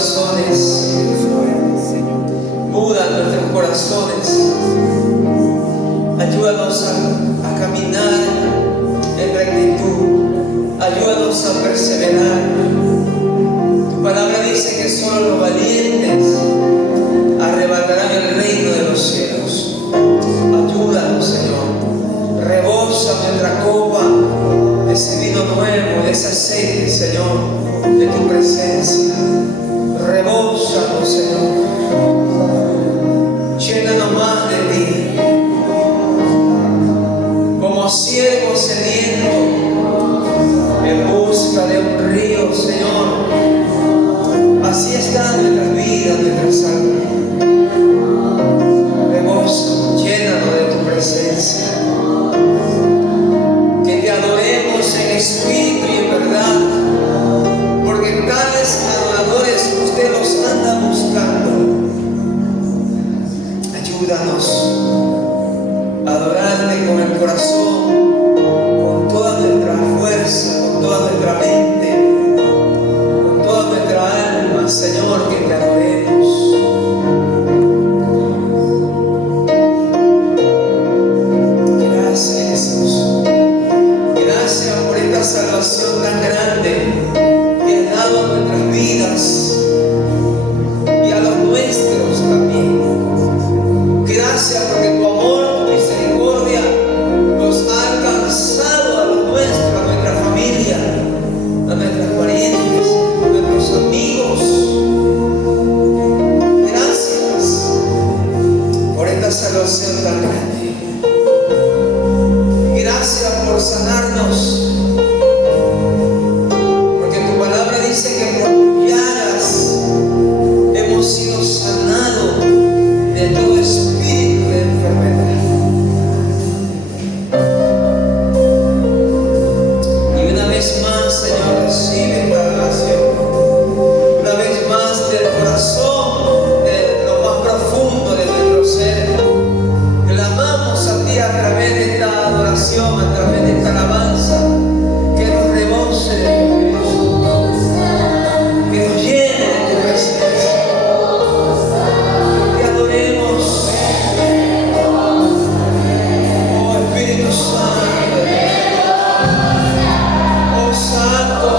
corazones. Muda nuestros corazones. Ayúdanos a caminar en rectitud. Ayúdanos a perseverar. Tu palabra dice que solo los valientes arrebatarán el reino de los cielos. Ayúdanos, Señor. Rebosa nuestra copa de ese vino nuevo, de ese aceite, Señor, de tu presencia. Rebósanos, Señor. Llénanos más de ti. Como siervo sediento en busca de un río, Señor. Así está nuestra vida, nuestra almas. Rebosa, llénanos de tu presencia. Que te adoremos en espíritu y en verdad, porque tales adoradores usted los anda buscando. Ayúdanos a adorarte con el corazón, con toda nuestra fuerza, con toda nuestra mente, con toda nuestra alma, Señor, que te adoremos. Gracias, Jesús. Gracias por esta salvación tan grande que has dado a nuestras vidas y a los nuestros también. Gracias porque tu amor, tu misericordia nos ha alcanzado a los nuestros, a nuestra familia, a nuestras parientes, a nuestros amigos. Gracias por esta salvación tan grande. Gracias por sanarnos, porque tu palabra dice que por tus llagas hemos sido sanados de todo espíritu de enfermedad. Y una vez más, Señor, recibe esta oración. Una vez más del corazón, de lo más profundo de nuestro ser. Clamamos a ti a través de esta adoración, a través de esta alabanza, que nos rebose de tu Espíritu, que nos llene de tu presencia. Te adoremos, oh Espíritu Santo, oh Santo.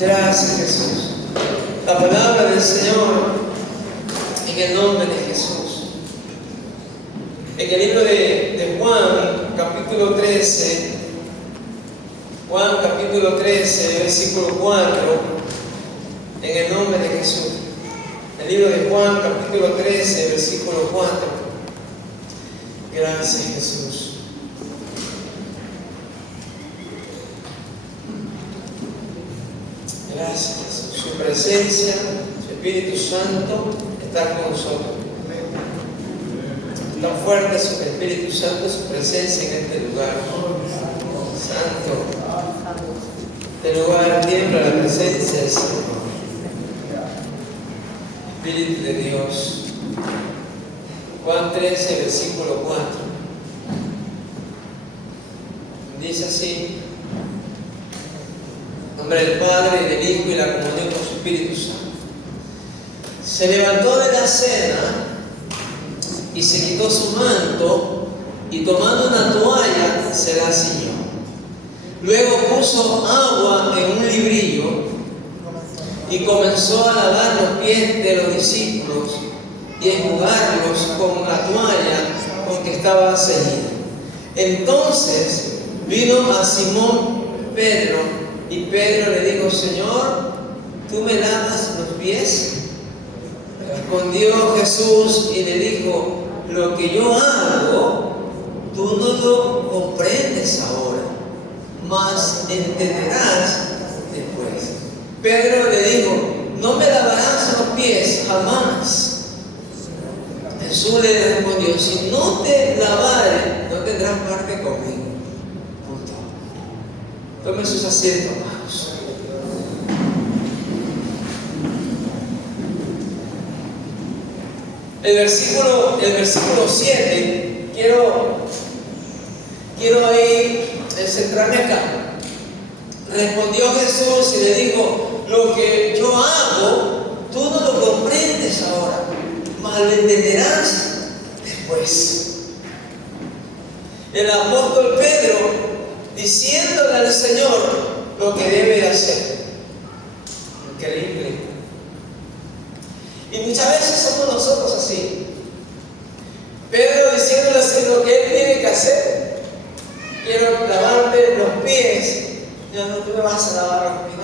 Gracias, Jesús. La palabra del Señor en el nombre de Jesús. En el libro de Juan, capítulo 13, versículo 4, en el nombre de Jesús. El libro de Juan, capítulo 13, versículo 4. Gracias, Jesús. Gracias, Jesús. Su presencia, su Espíritu Santo está con nosotros. Tan fuerte su Espíritu Santo, su presencia en este lugar. Santo. Este lugar tiembla la presencia del Señor. Espíritu de Dios. Juan 13, versículo 4. Dice así: en nombre del Padre, y del Hijo, y la comunión con su Espíritu Santo. Se levantó de la cena y se quitó su manto, y tomando una toalla se la ciñó. Luego puso agua en un librillo y comenzó a lavar los pies de los discípulos y a enjugarlos con la toalla con que estaba ceñida. Entonces vino a Simón Pedro, y Pedro le dijo: Señor, ¿tú me lavas los pies? Respondió Jesús y le dijo: lo que yo hago, tú no lo comprendes ahora, mas entenderás después. Pedro le dijo: no me lavarás los pies jamás. Jesús le respondió: si no te lavare, no tendrás parte conmigo. Punto. Tomen sus asientos, amados. El versículo 7, quiero ahí centrarme acá. Respondió Jesús y le dijo: lo que yo hago, tú no lo comprendes ahora, mas lo entenderás después. El apóstol Pedro diciéndole al Señor lo que debe hacer. Increíble. Y muchas veces somos nosotros así. Pedro diciéndole así lo que él tiene que hacer. Quiero lavarte los pies. No, tú me vas a lavar los pies,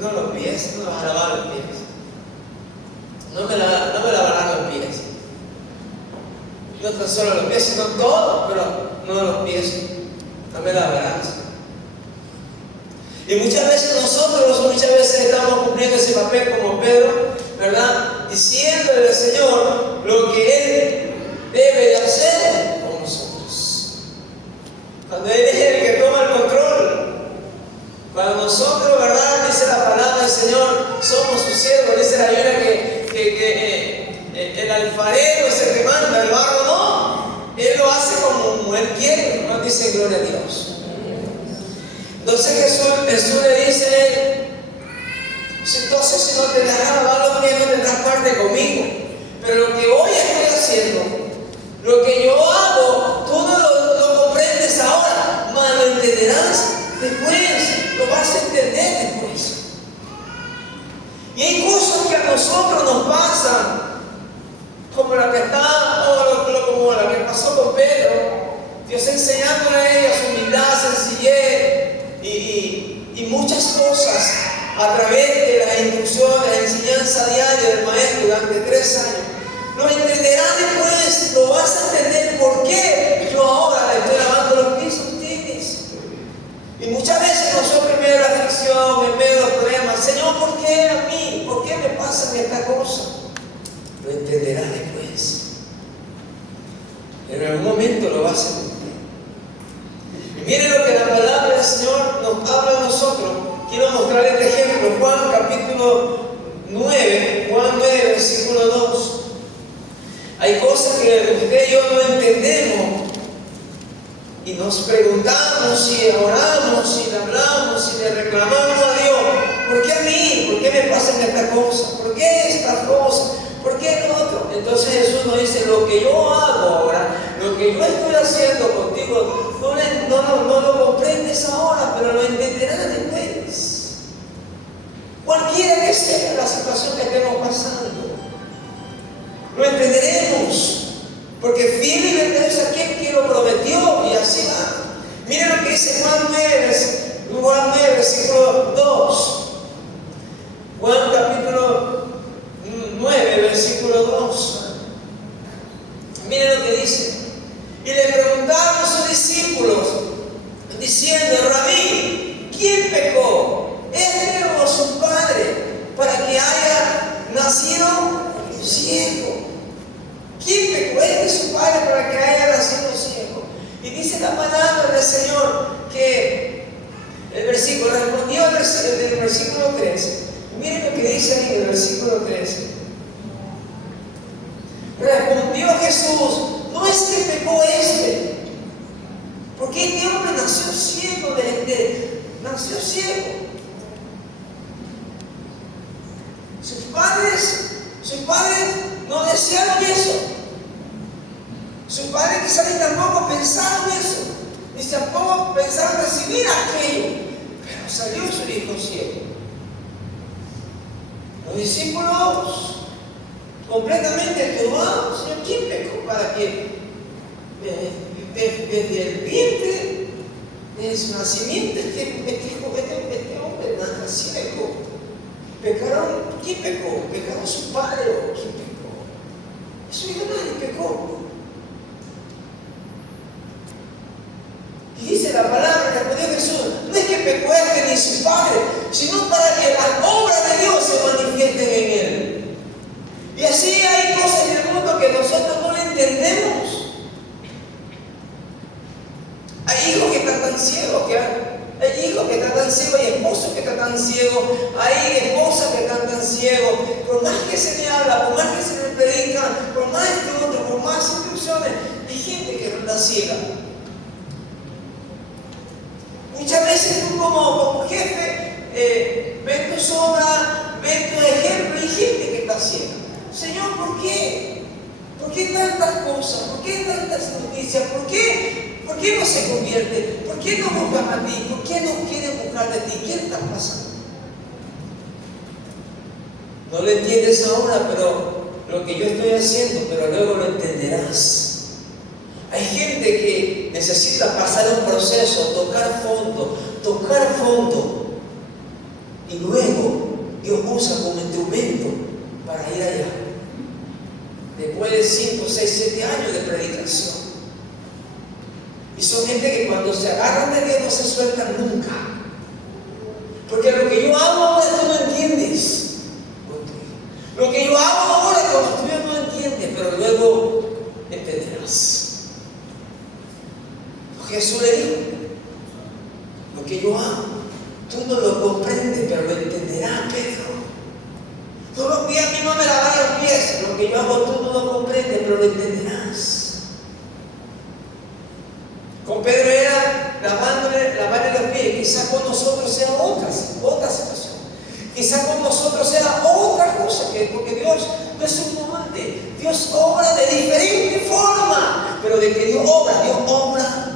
no los pies, no me vas a lavar los pies. No me lavarás los pies. No tan solo los pies, sino todo, pero no los pies. No me lavarás. Y muchas veces nosotros estamos cumpliendo ese papel como Pedro, ¿verdad? Diciéndole al Señor lo que Él debe de hacer con nosotros. Cuando Él es el que toma el control. Cuando nosotros, ¿verdad? Dice la palabra del Señor, somos sus siervos. Dice la Biblia que el alfarero es el que manda, el barro no. Él lo hace como Él quiere. Nos dice gloria a Dios. Entonces Jesús le dice: entonces si no te dejas lavar los pies, no tendrás parte conmigo. Pero lo que hoy estoy haciendo, lo que yo hago, tú no lo comprendes ahora, mas lo entenderás después, lo vas a entender después. Y hay cosas que a nosotros nos pasan, como la que pasó con Pedro, Dios enseñándole a ella su humildad, sencillez y muchas cosas a través de las instrucciones, la enseñanza diaria del maestro durante 3 años. Lo entenderás después, lo vas a entender por qué yo ahora le estoy lavando los pies a ustedes. Y muchas veces nosotros en medio de la aflicción, en medio de los problemas: Señor, ¿por qué a mí? ¿Por qué me pasa esta cosa? Lo entenderás después. En algún momento lo vas a entender. Y miren lo que la palabra del Señor nos habla a nosotros. Quiero mostrar este ejemplo. Juan capítulo 9, versículo 2. Hay cosas que usted y yo no entendemos. Y nos preguntamos, y oramos, y le hablamos, y le reclamamos a Dios: ¿por qué a mí? ¿Por qué me pasan estas cosas? ¿Por qué estas cosas? ¿Por qué lo otro? Entonces Jesús nos dice: lo que yo hago ahora, lo que yo estoy haciendo contigo, no lo comprendes ahora, pero lo entenderás después. Cualquiera que sea la situación que estemos pasando, lo entenderemos. Porque fiel y verdadero es aquel que lo prometió, y así va. Miren lo que dice Juan 9, versículo 2. Juan capítulo 9, versículo 2. Miren lo que dice. Y le preguntaron a sus discípulos, diciendo: Rabí, ¿quién pecó? ¿Este o su padre, para que haya nacido ciego? ¿Quién pecó? ¿Este es su padre, para que haya nacido ciego? Y dice la palabra del Señor que el versículo respondió del versículo 13. Miren lo que dice ahí en el versículo 13. Respondió Jesús: no es que pecó este, porque este hombre nació ciego, nació ciego. Sus padres no desearon eso. Sus padres quizás ni tampoco pensaron eso, ni tampoco pensaron recibir aquello, pero salió su hijo ciego. Los discípulos completamente turbados: Señor, ¿quién pecó para que desde el vientre, desde su nacimiento, este hombre nazca ciego? ¿Pecaron? ¿Quién pecó? ¿Pecaron su padre o quién pecó? Eso dijo: nadie pecó. Y dice la palabra, respondió Jesús: no es que pecó este ni su padre, sino para que las obras de Dios se manifiesten en él. Y así hay cosas en el mundo que nosotros no le entendemos. Hay hijos que están tan ciegos, hay hijos que están tan ciegos, hay esposos que están tan ciegos, hay esposas que están tan ciegos. Por más que se le habla, por más que se le predica, por más estudios, por más instrucciones, hay gente que no está ciega. Muchas veces tú como jefe ves tus obras, ves tu ejemplo, y hay gente que está ciega. Señor, ¿por qué? ¿Por qué tantas cosas? ¿Por qué tantas noticias? ¿Por qué no se convierte? ¿Por qué no buscan a ti? ¿Por qué no quieren buscar de ti? ¿Qué está pasando? No lo entiendes ahora, pero lo que yo estoy haciendo, pero luego lo entenderás. Hay gente que necesita pasar un proceso, tocar fondo, y luego Dios usa como instrumento para ir allá. Después de 5, 6, 7 años de predicación. Y son gente que cuando se agarran de Dios no se sueltan nunca. Porque lo que yo hago ahora tú no entiendes. Lo que yo hago ahora tú no entiendes, pero luego entenderás. Jesús le dijo: lo que yo hago, tú no lo comprendes, pero lo entenderás, Pedro. Todos los días a mí no me lavarás los pies. Lo que yo hago, tú no lo comprendes, pero lo entenderás. Con Pedro era lavarle los pies. Quizás con nosotros sea otra situación. Quizás con nosotros sea otra cosa, porque Dios no es un molde. Dios obra de diferente forma, pero de que Dios obra.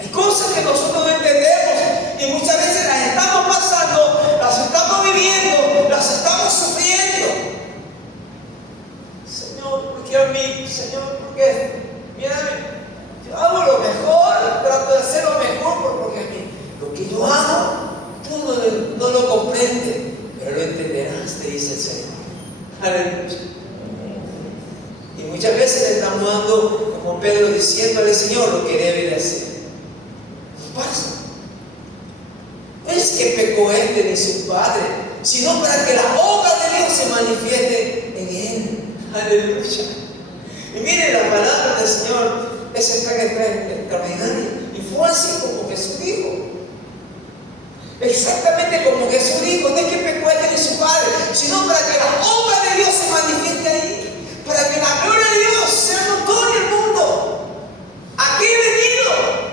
Hay cosas que nosotros no entendemos y muchas veces las estamos pasando, las estamos viviendo, las estamos sufriendo. Señor, ¿por qué a mí? Señor, ¿por qué? Mírame, yo hago lo mejor, trato de hacer lo mejor porque a mí. Lo que yo hago, tú no lo comprendes, pero lo entenderás, te dice el Señor. Aleluya. Y muchas veces le estamos dando, como Pedro, diciéndole: Señor, lo que debe de hacer. Pasa. No es que pecó este ni su padre, sino para que la obra de Dios se manifieste en él. Aleluya. Y mire, la palabra del Señor es extraordinaria. Y fue así como Jesús dijo. Exactamente como Jesús dijo: no es que pecó este ni su padre, sino para que la obra de Dios se manifieste ahí, para que la gloria de Dios sea notoria en el mundo. Aquí he venido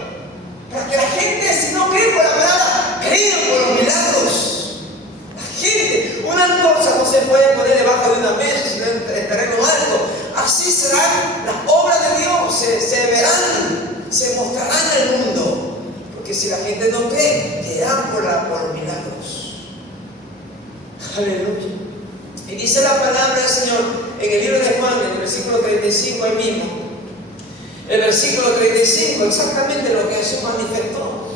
para que la gente, si no cree por la palabra, crea por los milagros. La gente, una antorcha no se puede poner debajo de una mesa, sino en terreno alto. Así serán las obras de Dios, se verán, se mostrarán en el mundo. Porque si la gente no cree, creerán por los milagros. Aleluya. Y dice la palabra del Señor en el libro de Juan, en el versículo 35, ahí mismo. El versículo 35, exactamente lo que Jesús manifestó.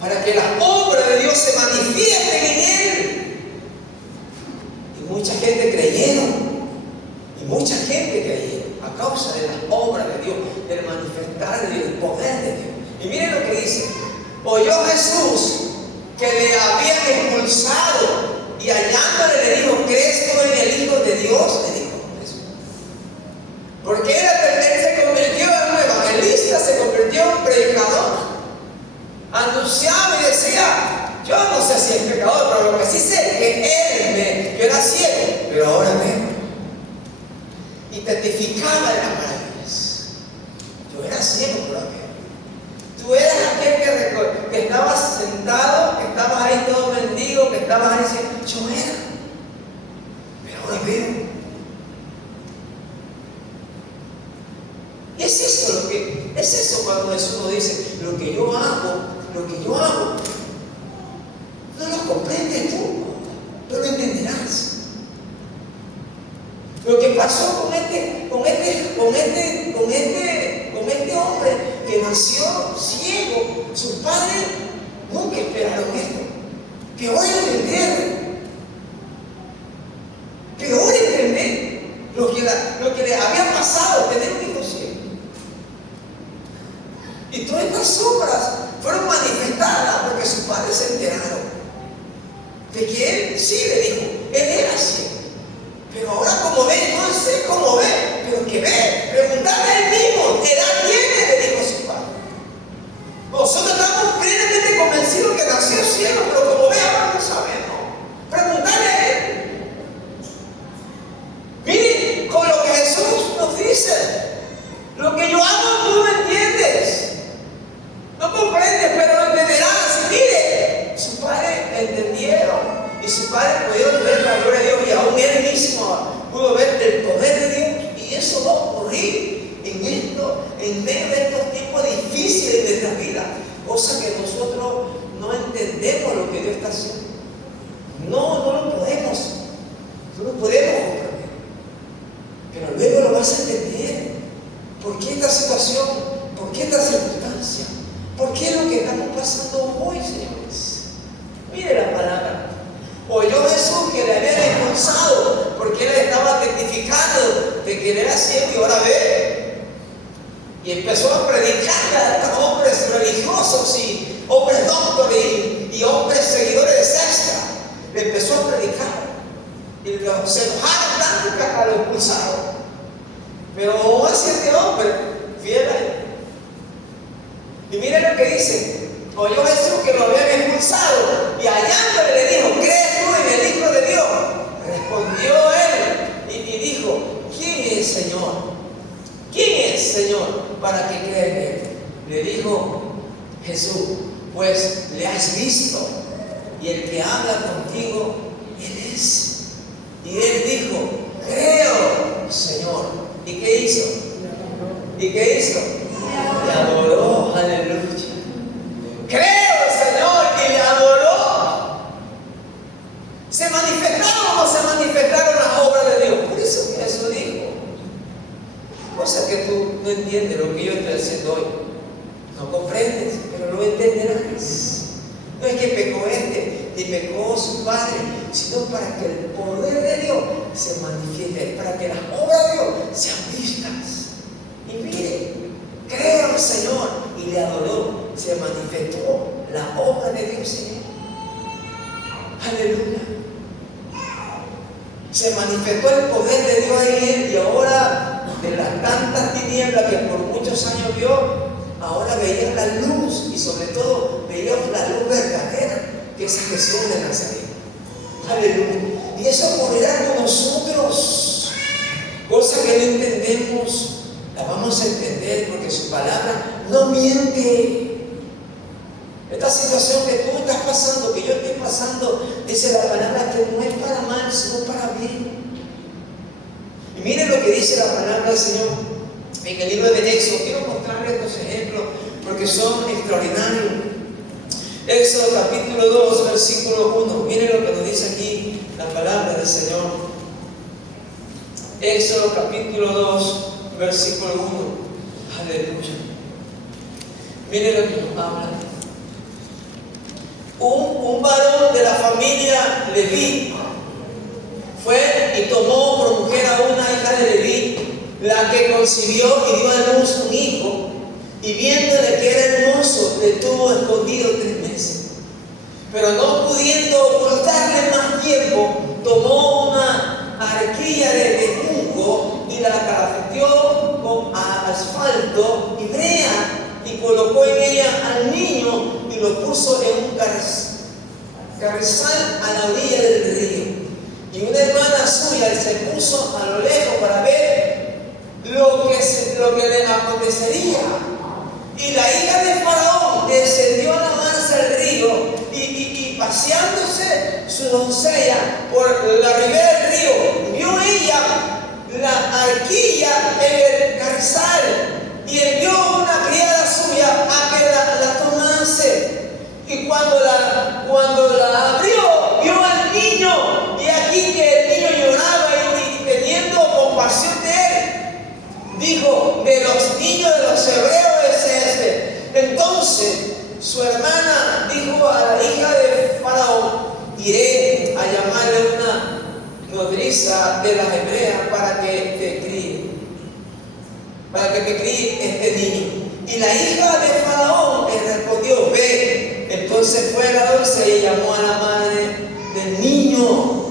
Para que las obras de Dios se manifiesten en Él. Y mucha gente creyeron. Y mucha gente creyeron a causa de las obras de Dios, del manifestar del poder de Dios. Y miren lo que dice. Oyó Jesús que le habían expulsado y hallándole le dijo: ¿crees tú en el Hijo de Dios? Le dijo Jesús. Porque él se convirtió en un evangelista, se convirtió en un predicador. Anunciaba y decía: yo no sé si es pecador, pero lo que sí sé es que yo era ciego, pero ahora veo. Y testificaba de las maravillas. Yo era ciego, pero ahora veo. Tú eras aquel que estabas sentado, que estabas ahí todo mendigo, que estabas ahí diciendo: yo era, pero ahora veo. Y es eso cuando Jesús nos dice: lo que yo hago, no lo comprendes tú, no lo entenderás. Lo que pasó con este hombre que nació ciego, sus padres nunca esperaron esto. Que hoy entender lo que le había pasado, tener un hijo ciego. Y todas estas obras fueron manifestadas porque sus padres se enteraron de que él sí, le dijo, él era ciego. Pero ahora como ve, no sé cómo ve, pero que ve, preguntarle a él mismo, edad tiene, le dijo su padre. Nosotros estamos plenamente convencidos que nació ciego, pero como ve ahora no sabemos. Preguntarle a él. Miren, con lo que Jesús nos dice, lo que yo hago tú no entiendes. No comprendes, pero lo entenderás. Y mire, sus padres entendieron. Y sus padres pudieron ver la gloria de Dios, y aún él mismo pudo ver el poder de Dios. Y eso va a ocurrir en medio de estos tiempos difíciles de nuestra vida. Cosa que nosotros no entendemos lo que Dios está haciendo. No lo podemos comprender. Pero luego lo vas a entender. ¿Por qué esta situación? ¿Por qué esta circunstancia? ¿Por qué lo que estamos pasando hoy, señores? Mire la palabra. Oyó Jesús que le habían expulsado porque él estaba testificando de que él era ciego y ahora ve. Y empezó a predicarle a hombres religiosos y hombres doctores y hombres seguidores de secta. Le empezó a predicar. Y se enojaron tanto que hasta lo expulsaron. Pero aún así este hombre, fiel a él. Y miren lo que dice. Oyó Jesús que lo habían expulsado y hallándole le dijo: ¿crees tú en el Hijo de Dios? Respondió él y dijo: ¿quién es, Señor? ¿Quién es, Señor, para que crea en él? Le dijo Jesús: pues le has visto, y el que habla contigo, él es. Y él dijo: creo, Señor. ¿Y qué hizo? Le adoró, aleluya. Creo, Señor, y le adoró. ¿Se manifestaron o no se manifestaron las obras de Dios? Por eso que Jesús dijo: cosa que tú no entiendes lo que yo estoy haciendo hoy. No comprendes, pero lo entenderás. No es que pecó ni pecó su padre, sino para que el poder de Dios se manifieste, para que las obras de Dios sean vistas. Y mire, creo, Señor, y le adoró. Se manifestó la obra de Dios en él. Aleluya. Se manifestó el poder de Dios en él, y ahora, de las tantas tinieblas que por muchos años vio, ahora veía la luz, y sobre todo veía la luz verdadera, que es Jesús de Nazaret. Aleluya. Y eso ocurrirá con nosotros. Cosa que no entendemos, la vamos a entender porque su palabra no miente. Esta situación que tú estás pasando, que yo estoy pasando, dice la palabra que no es para mal, sino para bien. Y miren lo que dice la palabra del Señor en el libro de Éxodo. Quiero mostrarles estos ejemplos porque son extraordinarios. Éxodo capítulo 2, versículo 1. Miren lo que nos dice aquí la palabra del Señor. Éxodo capítulo 2, versículo 1. Aleluya. Miren lo que nos habla. Un varón de la familia Leví fue y tomó por mujer a una hija de Leví, la que concibió y dio a luz un hijo, y viéndole que era hermoso, le tuvo escondido 3 meses. Pero no pudiendo ocultarle más tiempo, tomó una arquilla de junco y la calafeteó con asfalto y brea, y colocó en ella al niño y lo puso en un carrizal a la orilla del río. Y una hermana suya se puso a lo lejos para ver lo que le acontecería. Y la hija de Faraón descendió a lavarse al río y paseándose su doncella por la ribera del río, vio ella la arquilla en el carrizal y envió una criada suya a que la tomase. Y cuando la abrió, vio al niño, y aquí que el niño lloraba y teniendo compasión de él, dijo: de los niños de los hebreos es este. Entonces su hermana dijo a la hija de Faraón: iré a llamarle una nodriza de las hebreas para que me críe este niño. Y la hija de Faraón le respondió: ve. Entonces fue la doncella y llamó a la madre del niño,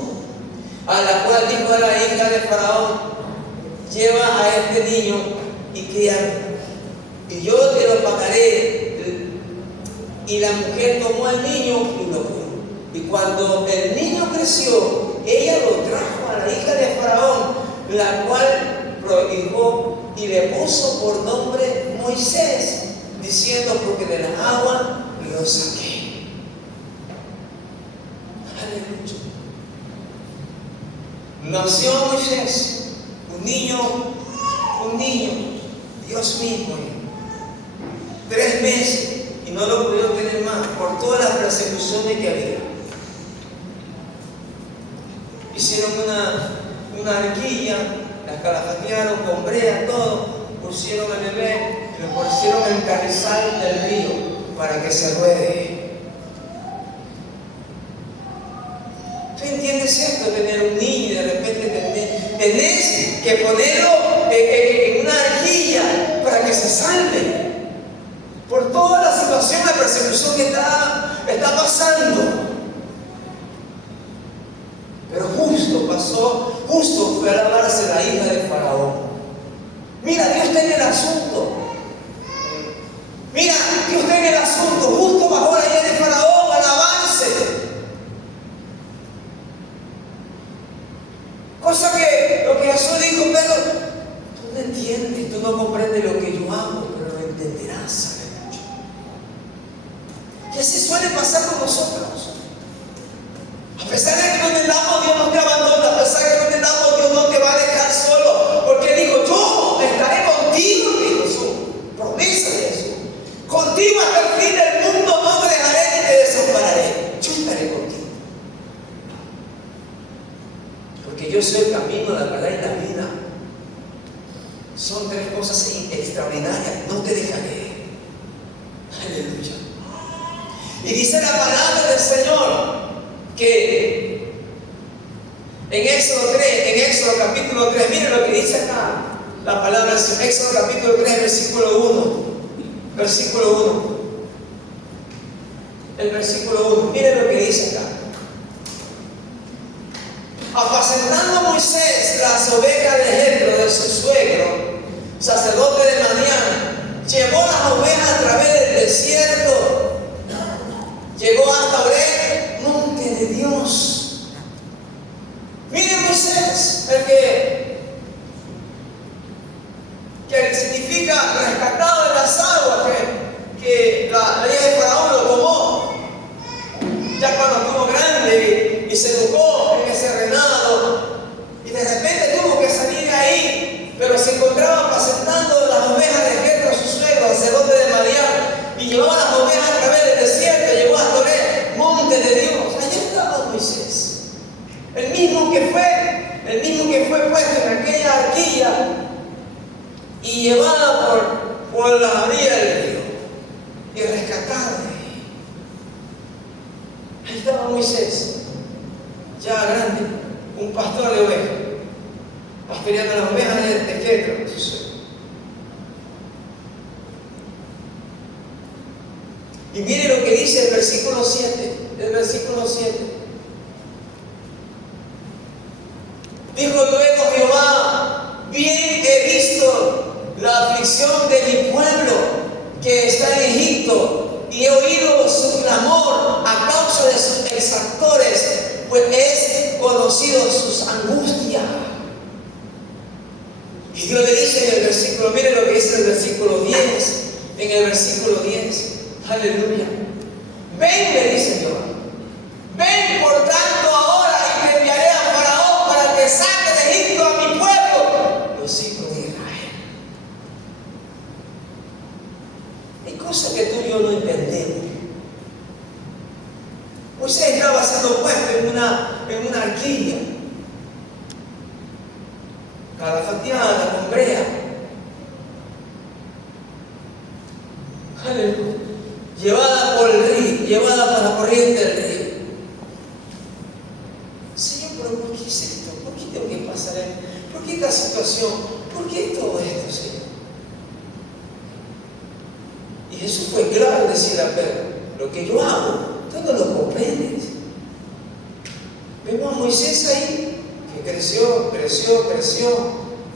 a la cual dijo a la hija de Faraón: lleva a este niño y críalo, y yo te lo pagaré. Y la mujer tomó al niño y lo crió. Y cuando el niño creció, ella lo trajo a la hija de Faraón, la cual prohijó y le puso por nombre Moisés, diciendo: porque de la agua lo saqué. Aleluya. Nació Moisés, un niño, Dios mismo, 3 meses, y no lo pudieron tener más por todas las persecuciones que había. Hicieron una arquilla, la calafatearon con brea, todo, pusieron al bebé y lo pusieron en el carrizal del río para que se ruede. ¿Tú entiendes esto? Tener un niño y de repente tenés que ponerlo en una arquilla para que se salve por toda la situación de persecución que está pasando. Pero justo fue a lavarse la hija de Faraón. Mira, Dios está en el asunto. Mira, Dios está en el asunto. Justo bajó la hija de Faraón a lavarse. Cosa que lo que Jesús dijo: pero tú no entiendes, tú no comprendes lo que yo hago, pero lo entenderás. Y así suele pasar con nosotros. A pesar de que no entendamos, Dios no te abandona. A pesar de que no entendamos, Dios no te va a dejar solo. Porque dijo: yo estaré contigo, dijo Jesús. Promesa de Jesús. Contigo hasta el fin del mundo, no te dejaré ni te desampararé. Yo estaré contigo. Porque yo soy el camino, la verdad y la vida. Son 3 cosas extraordinarias. No te dejaré. Aleluya. Y dice la palabra del Señor que en Éxodo capítulo 3, miren lo que dice acá la palabra, Éxodo capítulo 3, versículo 1. El versículo 1, miren lo que dice acá. Apacentando Moisés las ovejas de Jetro, de su suegro, sacerdote de Madián, llevó las ovejas a través del desierto. Llegó hasta Oreb, monte de Dios. Miren Moisés, el que significa rescatado de las aguas, que la hija de Faraón lo tomó ya cuando estuvo grande y se educó en ese reinado, y de repente tuvo que salir de ahí, pero se encontraba apacentando las ovejas de Jetro, su suegro, sacerdote de Madián, y llevaba las ovejas a través del desierto. Llegó hasta el mismo que fue puesto en aquella arquilla y llevada por la orilla del río y rescatada de ahí. Ahí estaba Moisés, ya grande, un pastor de ovejas, pastoreando las ovejas de Jetro, su suegro. Y mire lo que dice el versículo 7. Dijo luego Jehová: bien he visto la aflicción de mi pueblo que está en Egipto, y he oído su clamor a causa de sus exactores, pues he conocido sus angustias. Y Dios le dice en el versículo, mire lo que dice en el versículo 10, aleluya. Ven, le dice Jehová, ven por tanto ahora y te enviaré a Faraón para que saque de Egipto a mi pueblo, los hijos de Israel. Hay cosas que tú y yo no entendemos. Moisés estaba siendo puesto en una arquilla, calafateada con brea. Aleluya. Llevada por el río, llevada por la corriente del río. Señor, pero ¿por qué es esto? ¿Por qué tengo que pasar esto? ¿Por qué esta situación? ¿Por qué todo esto, Señor? Y Jesús fue claro en decirle a Pedro: lo que yo hago, tú no lo comprendes. Vemos a Moisés ahí, que creció,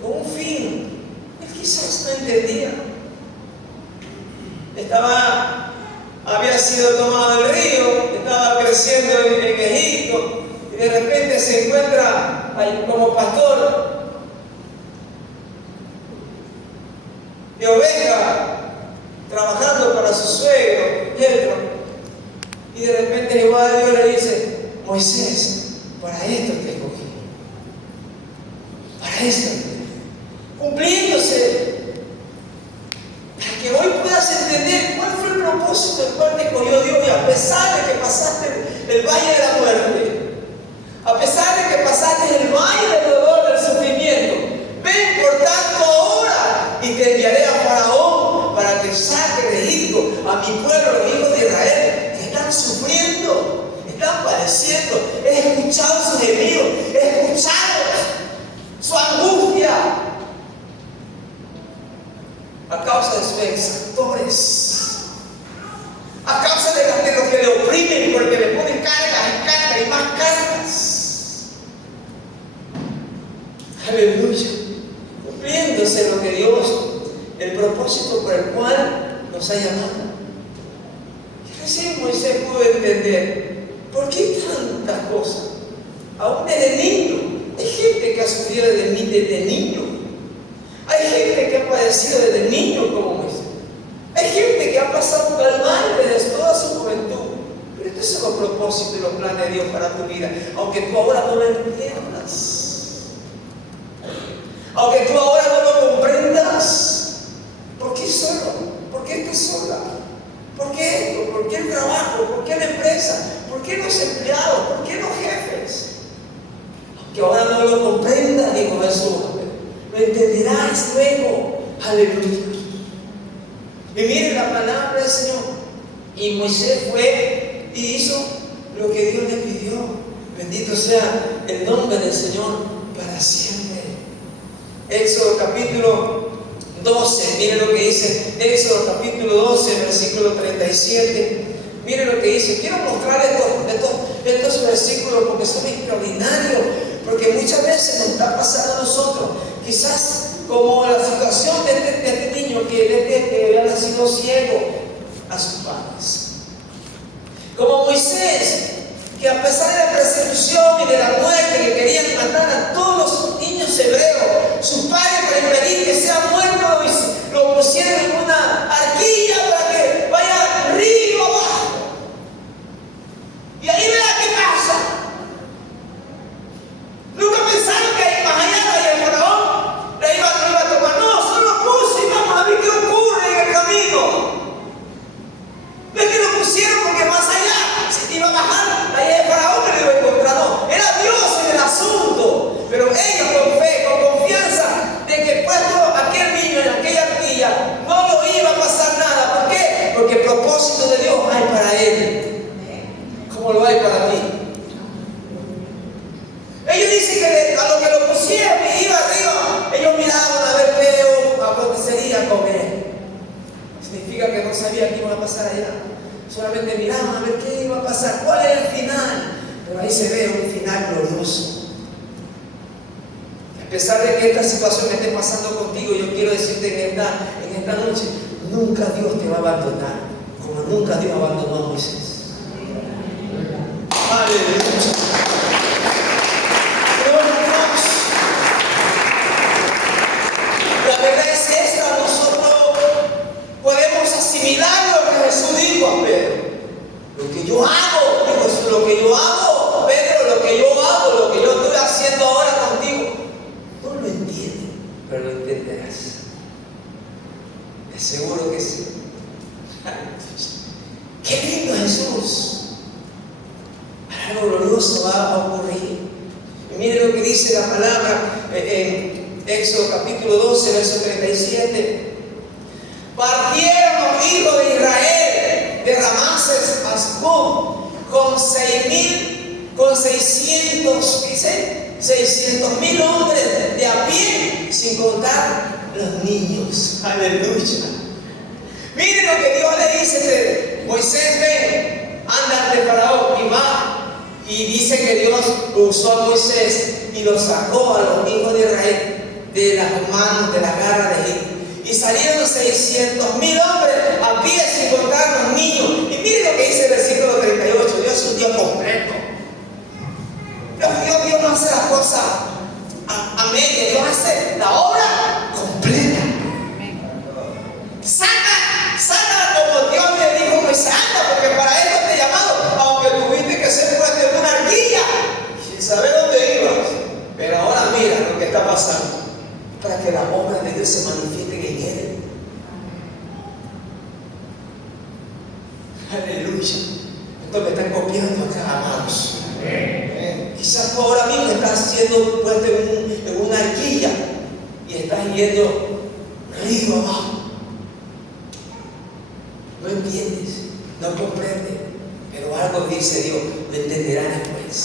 con un fin. Él quizás no entendía. Había sido tomado el río, estaba creciendo en Egipto, y de repente se encuentra ahí como pastor de oveja, trabajando para su suegro, Jetro, y de repente Jehová Dios le dice: Moisés, para esto te escogí, para esto, cumpliéndose, para que hoy puedas entender cuál fue el propósito del cual te escogió Dios. Y a pesar de que pasaste el valle de la muerte, a pesar de que pasaste el valle del dolor, del sufrimiento, ven por tanto ahora y te enviaré a Faraón para que saque de Egipto a mi pueblo, los hijos de Israel, que están sufriendo, están padeciendo. He escuchado sus gemidos, he escuchado su angustia a causa de sus exactores, a causa de los que le oprimen, porque le ponen cargas y más cargas. Aleluya. Cumpliéndose lo que Dios, el propósito por el cual nos ha llamado. Y recién Moisés pudo entender por qué tantas cosas. Aún desde niño, hay gente que ha sufrido desde niño. Hay gente que ha padecido desde niño como Moisés. Hay gente que ha pasado un calvario desde toda su juventud. Pero estos son los propósitos y los planes de Dios para tu vida. Aunque tú ahora no lo entiendas, aunque tú ahora no lo comprendas. ¿Por qué solo? ¿Por qué estás sola? ¿Por qué esto? ¿Por qué el trabajo? ¿Por qué la empresa? ¿Por qué los empleados? ¿Por qué los jefes? Aunque ahora no lo comprendas, dijo Jesús, lo entenderás luego. Aleluya. Y miren la palabra del Señor. Y Moisés fue y hizo lo que Dios le pidió. Bendito sea el nombre del Señor para siempre. Éxodo capítulo 12, miren lo que dice Éxodo capítulo 12, versículo 37. Miren lo que dice. Quiero mostrar estos versículos porque son extraordinarios, porque muchas veces nos está pasando a nosotros, quizás como la situación de este niño que había nacido ciego a sus padres, como Moisés, que a pesar de la persecución y de la muerte, que querían matar a todos los niños hebreos, sus padres, para impedir que sea muerto, lo pusieron en una arquilla para que vaya río abajo. Y ahí vea qué pasa. Nunca pensaron que más allá de Faraón le iba a tomar. No, solo lo puso y vamos a ver qué ocurre en el camino. No es que lo pusieron porque más allá se iba a bajar, allá de Faraón que lo iba a encontrar. No, era Dios en el asunto. Pero ahí se ve un final glorioso. A pesar de que esta situación esté pasando contigo, yo quiero decirte en esta noche, nunca Dios te va a abandonar, como nunca Dios abandonó a Moisés. Aleluya. Gloria a Dios. La verdad es esta, nosotros podemos asimilar lo que Jesús dijo a Pedro. Lo que yo hago, digo, lo que yo hago, Pedro, lo que yo hago, lo que yo estoy haciendo ahora contigo, no lo entiendes, pero lo entenderás. Es seguro que sí. Qué lindo Jesús. Algo glorioso va a ocurrir. Y mire lo que dice la palabra en Éxodo capítulo 12, verso 37. Partieron los hijos de Israel de Ramases a Sucom con 600,000 hombres de a pie, sin contar los niños. Aleluya. Miren lo que Dios le dice: Moisés, ven, anda ante Faraón, y va. Y dice que Dios usó a Moisés y lo sacó a los hijos de Israel de las manos, de las garras de Egipto. Y salieron 600,000 hombres a pie, sin contar los niños. Y miren lo que dice el versículo 38. Dios es un Dios completo. Dios no hace las cosas a media. Dios hace la obra completa. Saca como Dios le dijo: pues anda, porque para esto te he llamado, aunque tuviste que ser puesto en una arquilla sin saber dónde ibas. Pero ahora mira lo que está pasando, para que la obra de Dios se manifieste en él. Aleluya. Esto me están copiando acá, amados. Quizás tú ahora mismo estás siendo puesto en una arquilla y estás yendo río abajo. No entiendes, no comprendes, pero algo dice Dios, lo entenderás después.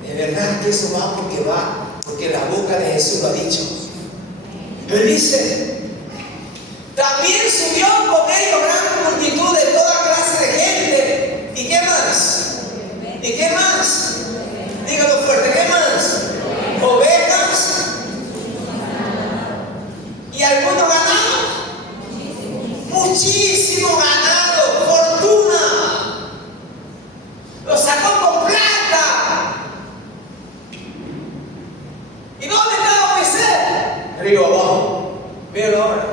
De verdad que eso va porque la boca de Jesús lo ha dicho. Él dice: también subió con ellos gran multitud de toda clase de gente. ¿Y qué más? ¿Y qué más? Dígalo fuerte, ¿qué más? Ovejas y algunos ganados. Muchísimo ganado, fortuna. Lo sacó con plata. ¿Y dónde estaba Moisés? Río abajo. Míralo ahora.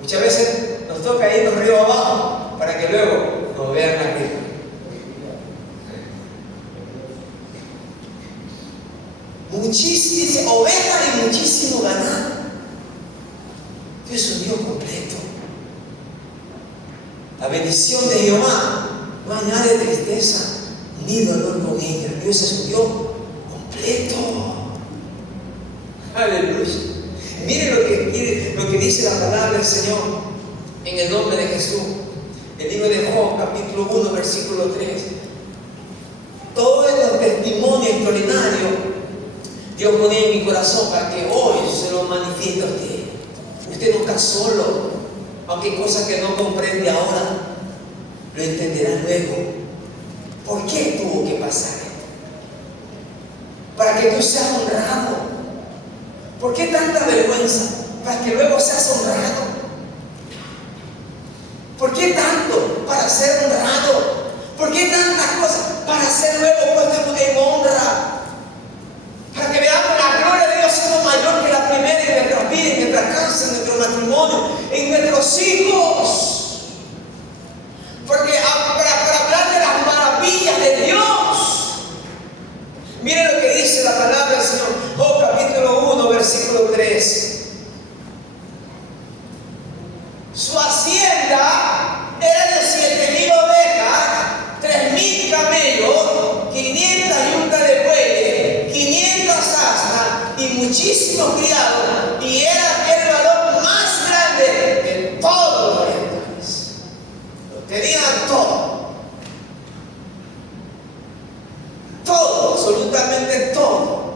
Muchas veces nos toca irnos río abajo para que luego nos vean aquí. Muchísimas ovejas y muchísimo ganado. Dios es un Dios completo. La bendición de Jehová no añade tristeza ni dolor con ella. Dios es un Dios completo. Aleluya. Miren lo que dice la palabra del Señor en el nombre de Jesús. El libro de Job, capítulo 1, versículo 3. Todos estos testimonios extraordinarios Dios pone en mi corazón para que hoy se lo manifieste a usted. Usted no está solo, aunque hay cosas que no comprende ahora, lo entenderá luego. ¿Por qué tuvo que pasar esto? Para que tú seas honrado. ¿Por qué tanta vergüenza? Para que luego seas honrado. ¿Por qué tanto? Para ser honrado. ¿Por qué tantas cosas? Para ser luego puesto en honra. Para que veamos la gloria de Dios siendo mayor que la primera en nuestras vidas, en nuestra casa, en nuestro matrimonio, en nuestros hijos. Porque para hablar de las maravillas de Dios, miren lo que dice la palabra del Señor. Job capítulo 1, versículo 3. Su hacienda era de 7,000 ovejas, 3,000 camellos, 500 yuntas de bueyes, 500 asnas y muchísimos criados, y era el valor más grande de todos los ejemplares. Lo tenían todo. Todo, absolutamente todo.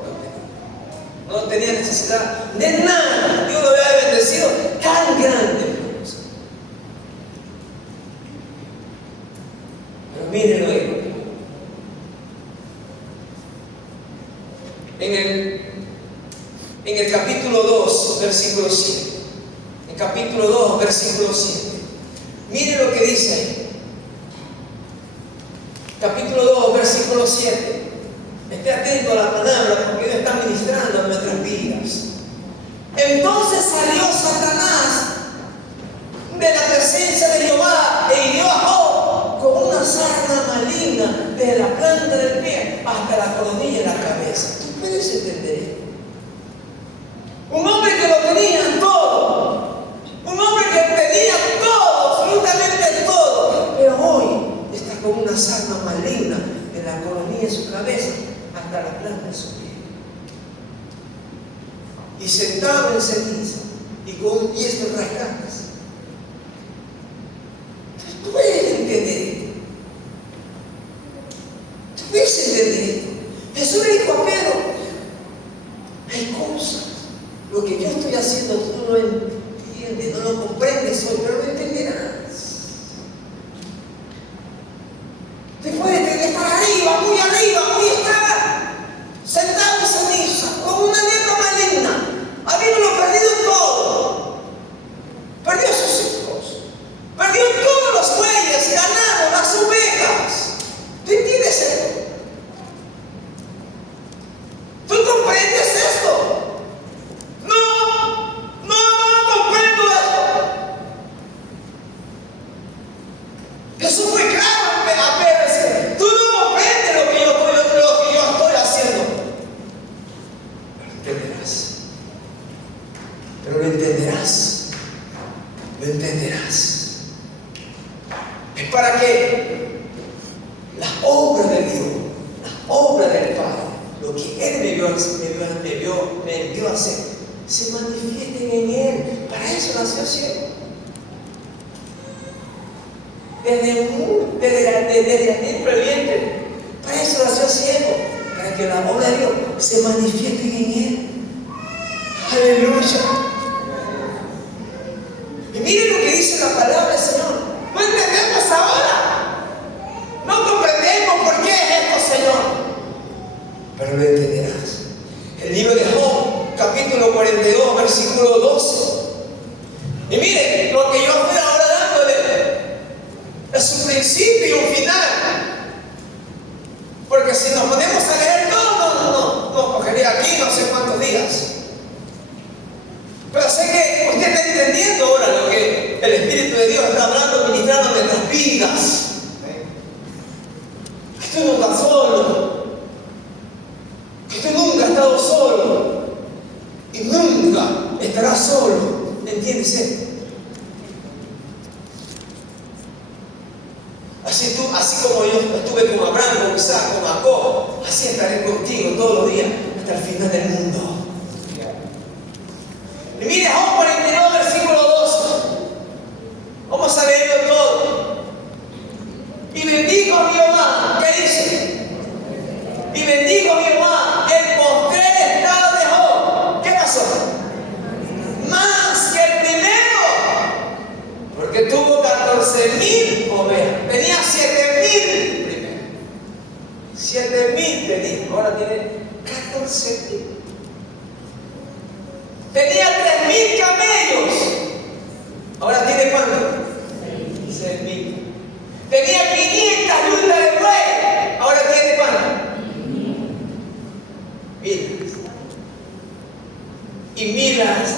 No tenía necesidad de nada. Dios lo había bendecido tan grande. en el capítulo 2, versículo 7. En capítulo 2, versículo 7. Mire lo que dice ahí. Capítulo 2, versículo 7. Esté atento a la palabra porque Dios está ministrando en nuestras vidas. Entonces salió Satanás de la presencia de Jehová e hirió a Job con una sarna maligna desde la planta del pie hasta la coronilla de la cabeza. ¿Tú puedes entender esto? Un hombre que lo tenía todo, un hombre que pedía todo, absolutamente todo, pero hoy está con una sarna maligna de la coronilla de su cabeza hasta la planta de su pie. Y sentado en ceniza y con un diestro rasgantes. ¿Tú puedes entender esto? ¿Tú puedes entender esto? Jesús le dijo a Pedro, hay cosas, lo que yo estoy haciendo tú no lo entiendes, no lo comprendes hoy, pero lo entenderás. Te puedes estar arriba, muy estar sentado en ceniza, con una lepra maligna, habiéndolo perdido todo. Perdió sus hijos, perdió todos los bueyes, ganado, las ovejas. ¿Tú entiendes esto? ¿Tú comprendes esto? No comprendo esto. Jesús fue claro a Pedro, tú no comprendes lo que yo estoy haciendo. Pero lo entenderás. Lo entenderás. Es para que las obras de Dios, las obras del Padre, lo que Él me envió a hacer, se manifiesten en Él. Para eso nació ciego. Desde el previente, para eso nació ciego, para que la obra de Dios se manifieste en Él. Aleluya. Y miren lo que dice la palabra del Señor. No entendemos ahora. No comprendemos por qué es esto, Señor. Pero lo entenderás. El libro de Job, capítulo 42, versículo 12. Y miren, lo que yo estoy ahora dándole es un principio y un final. Porque si nos ponemos a leer todo, no cogería aquí no sé cuántos días. Pero sé que usted está entendiendo ahora lo que el Espíritu de Dios está hablando, ministrando en nuestras vidas. Que usted no está solo. Que usted nunca ha estado solo. Y nunca estará solo. ¿Entiendes esto? Así como yo estuve con Abraham, con Isaac, con Jacob, así estaré contigo todos los días hasta el final del mundo. Y mire, Job 42, versículo 12. Vamos a leerlo todo. Y bendijo a Jehová. ¿Qué dice? Y bendijo a Jehová el postrer estado de Job. ¿Qué pasó? Más que el primero. Porque tuvo 14,000 ovejas. Tenía 7,000 primero. 7,000 tenía. Ahora tiene 14,000. Tenía 3,000 camellos. Ahora tiene ¿cuánto? 6,000. Tenía 500 yuntas de buey. Ahora tiene ¿cuánto? 1,000. Y 1,000 asnas.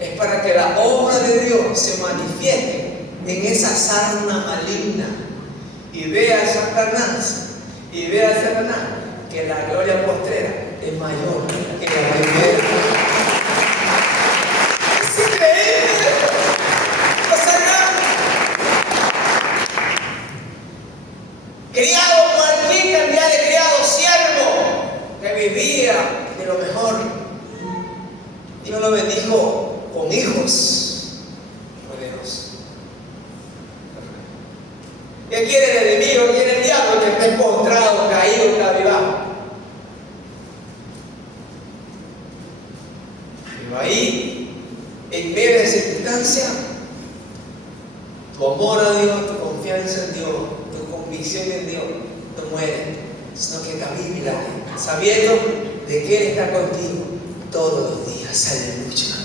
Es para que la obra de Dios se manifieste en esa sarna maligna y vea a Satanás que la gloria postrera es mayor que la primera. Es increíble. O sea, criado cualquier cantidad de criado, siervo, que vivía de lo mejor. Dios lo bendijo con hijos. Dios. ¿Qué quiere el enemigo? ¿Qué quiere el diablo? Que esté postrado, caído, cabizbajo. Pero ahí, en medio de circunstancia, tu amor a Dios, tu confianza en Dios, tu convicción en Dios, no muere. sino que camina sabiendo de que Él está contigo todos los días. Aleluya.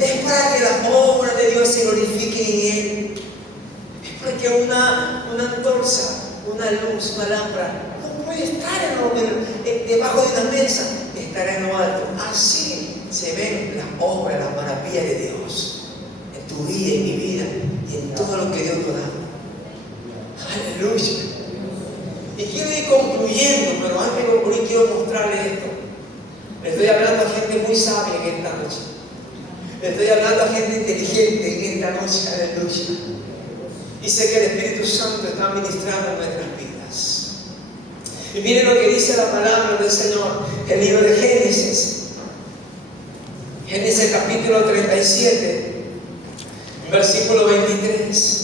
Es para que la obra de Dios se glorifique en Él. Es para que una antorcha, una luz, una lámpara no puede estar debajo de una mesa, estará en lo alto. Así se ven las obras, las maravillas de Dios en tu vida, en mi vida y en todo lo que Dios nos da. Aleluya. Y quiero ir concluyendo, pero antes de concluir quiero mostrarles esto. Le estoy hablando a gente muy sabia en esta noche. Le estoy hablando a gente inteligente en esta noche. Aleluya. Y sé que el Espíritu Santo está ministrando en nuestras vidas. Y miren lo que dice la palabra del Señor, el libro de Génesis. Génesis capítulo 37, versículo 23.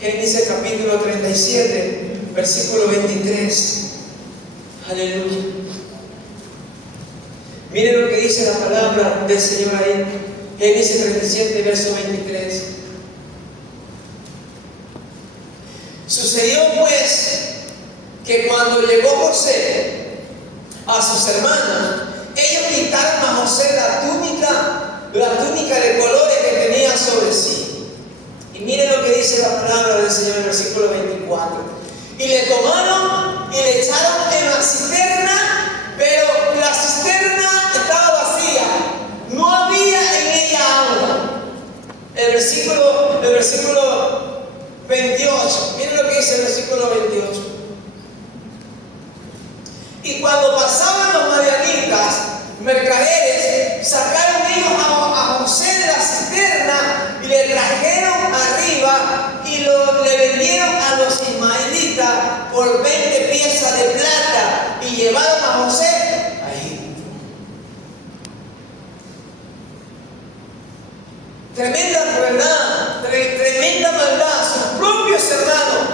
Génesis capítulo 37, versículo 23. Aleluya. Miren lo que dice la palabra del Señor ahí. Génesis 37, verso 23. Sucedió pues que cuando llegó José a sus hermanas, ellos quitaron a José la túnica de colores que tenía sobre sí. Y miren lo que dice la palabra del Señor en el versículo 24. Y le tomaron y le echaron en la cisterna, pero la cisterna estaba vacía, no había en ella agua. El versículo 28, miren lo que dice el versículo 28. Y cuando pasaban los madianitas, mercaderes, sacaron ellos a José de la cisterna y le trajeron arriba y le vendieron a los ismaelitas por 20 piezas de plata y llevaron a José a Egipto. Tremenda crueldad, tremenda maldad. Sus propios hermanos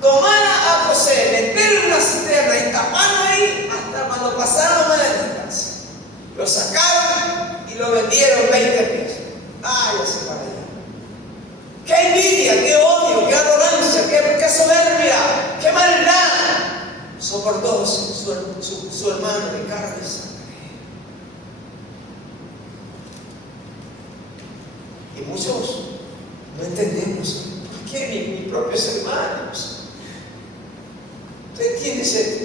tomaron a José, meterlo en una cisterna y taparon ahí hasta cuando pasaron los madianitas. Lo sacaron y lo vendieron 20 pesos. Váyase para allá. ¡Qué envidia, qué odio, qué arrogancia, qué soberbia, qué maldad! Soportó su hermano de carne y sangre. Y muchos no entendemos. ¿Por qué mis propios hermanos? ¿Tú entiendes esto?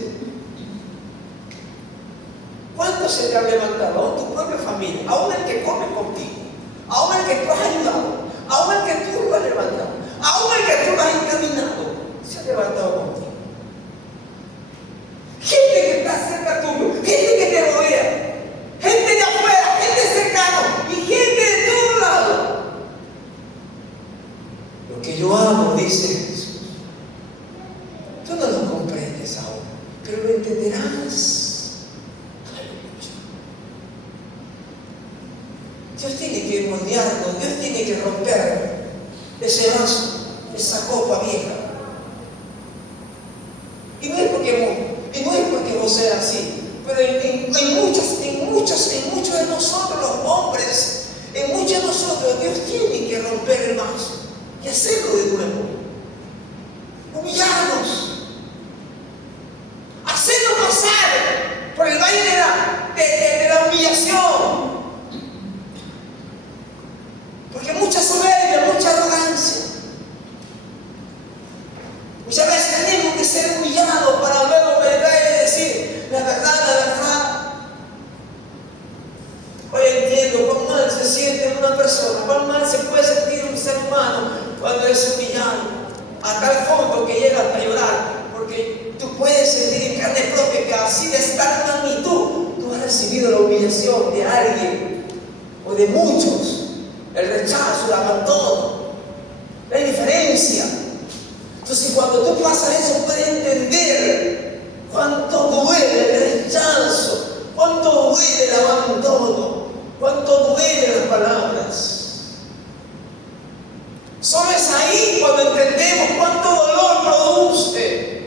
¿Cuántos se te han levantado? Aún tu propia familia, aún el que come contigo, aún el que tú has ayudado, aún el que tú lo has levantado, aún el que tú lo has encaminado, se ha levantado contigo. Gente que está cerca tuyo, gente que te rodea, gente de afuera, gente cercana y gente de todos lados. Lo que yo amo, dice Jesús, tú no lo comprendes aún, pero lo entenderás. Dios tiene que moldearnos, Dios tiene que romper ese vaso, esa copa vieja. Y no es porque vos seas así, pero en muchos de nosotros, los hombres, en muchos de nosotros, Dios tiene que romper el vaso y hacerlo de nuevo. Humillarnos, hacernos pasar por el valle de la humillación. Porque mucha soberbia, mucha arrogancia. Muchas veces tenemos que ser humillados para luego vengar y decir la verdad, la verdad. Hoy entiendo cuán mal se siente una persona, cuán mal se puede sentir un ser humano cuando es humillado, a tal fondo que llegas a llorar, porque tú puedes sentir en carne propia que así de esta magnitud tú has recibido la humillación de alguien o de muchos. El rechazo, el abandono, la indiferencia. Entonces, cuando tú pasas eso, puedes entender cuánto duele el rechazo, cuánto duele el abandono, cuánto duelen las palabras. Solo es ahí cuando entendemos cuánto dolor produce.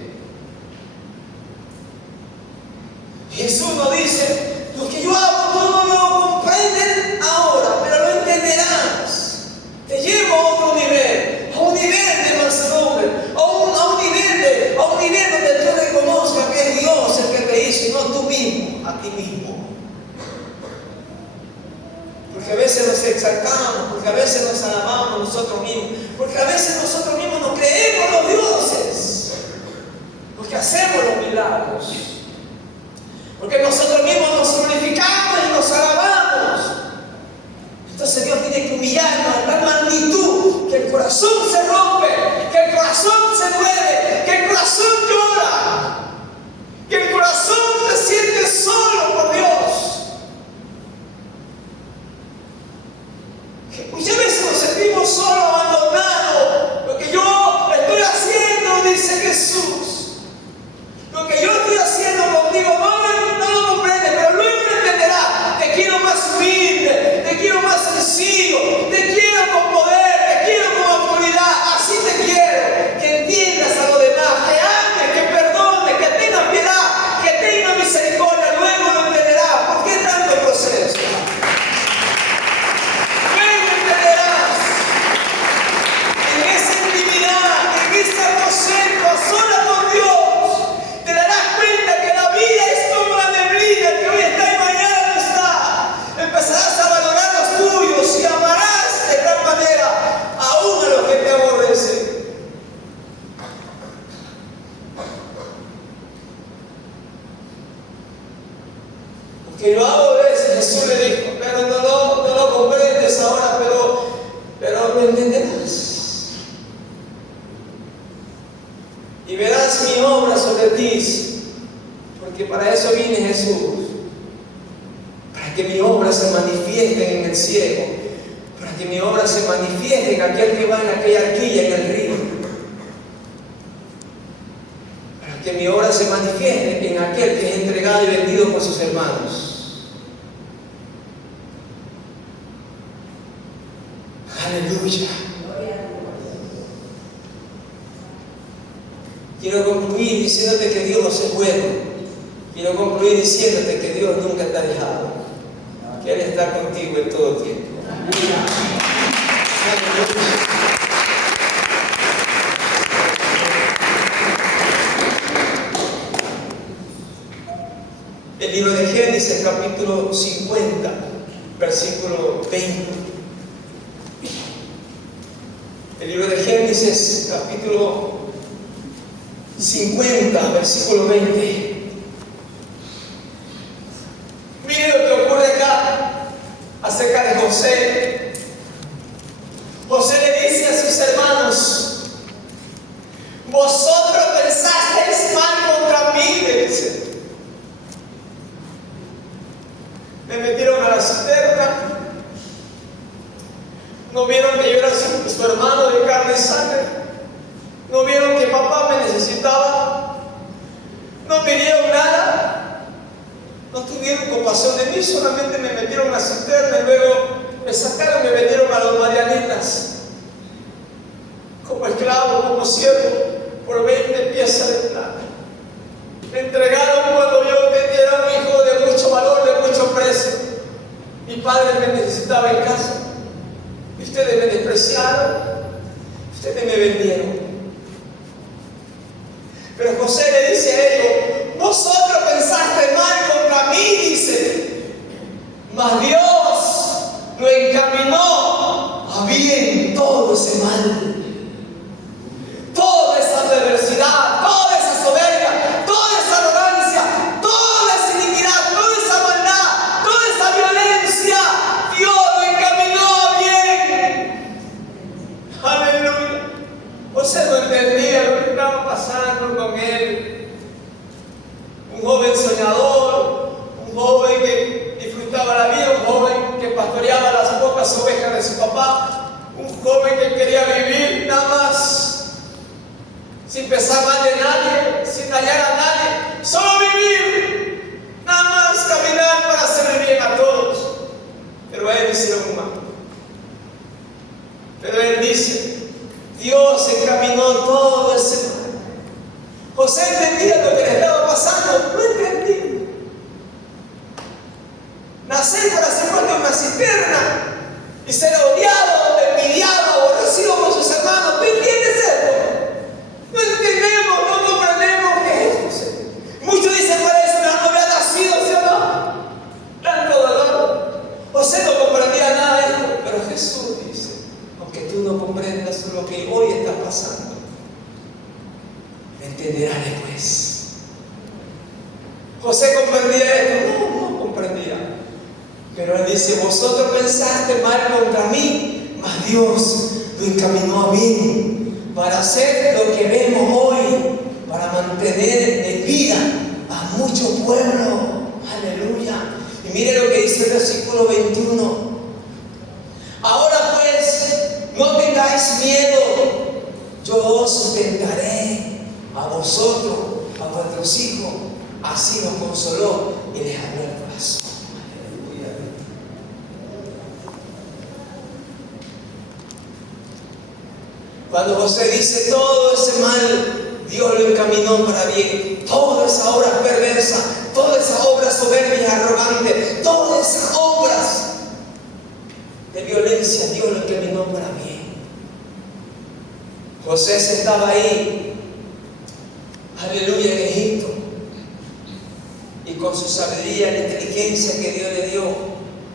Jesús nos dice: lo que yo hago tú no lo comprenden ahora, pero lo entenderás. Te llevo a otro nivel, a un nivel de mansedumbre, a un nivel donde tú reconozcas que Porque a veces nos exaltamos, porque a veces nos alabamos nosotros mismos, porque a veces nosotros mismos nos creemos los dioses, porque hacemos los milagros, porque nosotros mismos nos glorificamos y nos alabamos. Entonces Dios tiene que humillarnos a tal magnitud que el corazón se rompe, que el corazón se duele, que el corazón llora, que el corazón se siente solo por Dios. Muchas veces nos sentimos solos, abandonados. Lo que yo estoy haciendo, dice Jesús, lo que yo estoy haciendo contigo no lo comprendes, pero luego lo entenderás. Te quiero más humilde, te quiero más sencillo, te quiero con poder, te quiero con autoridad. Así te quiero, que entiendas a los demás, que ames, que perdones, que tengas piedad, que tengas misericordia. Luego lo entenderás. ¿Por qué tanto proceso? A solas con Dios, te darás cuenta que la vida es como la neblina que hoy está y mañana no está. Empezarás a valorar los tuyos y amarás de gran manera aún a los que te aborrecen. Porque yo hago a veces, Jesús le dijo, pero no lo comprendes ahora, pero lo entenderás. Y verás mi obra sobre ti, porque para eso viene Jesús, para que mi obra se manifieste en el cielo, para que mi obra se manifieste en aquel que va en aquella arquilla en el río, para que mi obra se manifieste en aquel que es entregado y vendido por sus hermanos. Aleluya. Quiero concluir diciéndote que Dios es bueno. Quiero concluir diciéndote que Dios nunca te ha dejado, que Él está contigo en todo tiempo. El libro de Génesis, capítulo 50, versículo 20. El libro de Génesis, capítulo 50, versículo 20. Mire lo que ocurre acá acerca de José. José le dice a sus hermanos: vosotros pensasteis mal contra mí, le dice. Me metieron a la cisterna. No vieron que yo era su hermano de carne y sangre. No vieron que papá me necesitaba. No me dieron nada. No tuvieron compasión de mí. Solamente me metieron a la cisterna y luego me sacaron, me vendieron a los madianitas como esclavo, como siervo, por 20 piezas de plata. Me entregaron cuando yo era un hijo de mucho valor, de mucho precio. Mi padre me necesitaba en casa. Y ustedes me despreciaron. Ustedes me vendieron. Pero José le dice a ellos: vosotros pensaste mal contra mí, dice, mas Dios lo encaminó a bien todo ese mal, toda esa perversidad, toda esa soberbia, toda esa arrogancia, toda esa iniquidad, toda esa maldad, toda esa violencia. Dios lo encaminó a bien. Aleluya. José no entendía lo que estaba pasando con él. Un joven soñador, un joven que disfrutaba la vida, un joven que pastoreaba las pocas ovejas de su papá, un joven que quería vivir nada más, sin pensar mal de nadie, sin dañar a nadie, solo vivir, nada más caminar para hacer bien a todos. Pero a él hicieron mal. Pero él dice: Dios encaminó todo ese mal. José entendía lo que le estaba pasando. No entendí. Nacer para ser puesto en una cisterna y ser odiado, envidiado, aborrecido por sus hermanos. ¿Tú entiendes esto? No entendemos, no comprendemos qué es José. Muchos dicen: para eso no había nacido, ¿sí o no? Tanto dolor. José no comprendía perdonaré pues. José comprendía esto, no comprendía. Pero él dice, vosotros pensaste mal contra mí, mas Dios lo encaminó a bien para hacer lo que vemos hoy, para mantener en vida a mucho pueblo. Aleluya. Y mire lo que dice el versículo 21. Ahora pues, no tengáis miedo, yo os sustentaré a vosotros, a vuestros hijos. Así nos consoló y les abrió el corazón. Aleluya. Cuando José dice todo ese mal, Dios lo encaminó para bien. Todas esas obras perversas, todas esas obras soberbias y arrogantes, todas esas obras de violencia, Dios lo encaminó para bien. José estaba ahí, aleluya, en Egipto. Y con su sabiduría, la inteligencia que Dios le dio,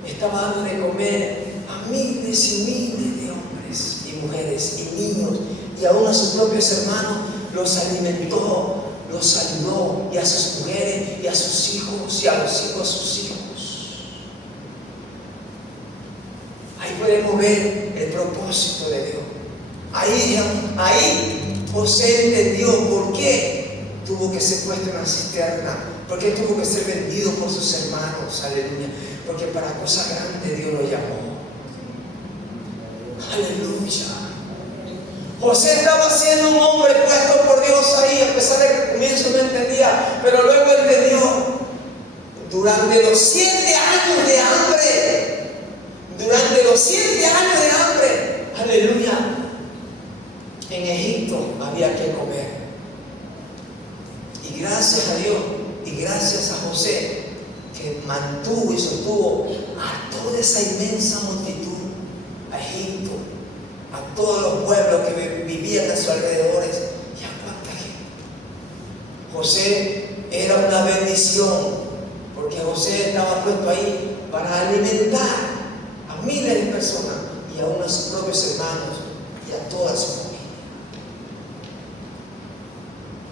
estaba dando de comer a miles y miles de hombres y mujeres y niños, y aún a sus propios hermanos los alimentó, los ayudó, y a sus mujeres y a sus hijos y a los hijos de sus hijos. Ahí podemos ver el propósito de Dios. Ahí José entendió por qué tuvo que ser puesto en la cisterna, por qué tuvo que ser vendido por sus hermanos. Aleluya. Porque para cosas grandes Dios lo llamó. Aleluya. José estaba siendo un hombre puesto por Dios ahí, a pesar de que al comienzo no entendía, pero luego entendió. Durante los 7 años de hambre, durante los 7 años de hambre, aleluya, en Egipto había que comer. Y gracias a Dios y gracias a José, que mantuvo y sostuvo a toda esa inmensa multitud, a Egipto, a todos los pueblos que vivían a sus alrededores, y a cuánta gente. José era una bendición, porque José estaba puesto ahí para alimentar a miles de personas y aún a sus propios hermanos y a toda su familia.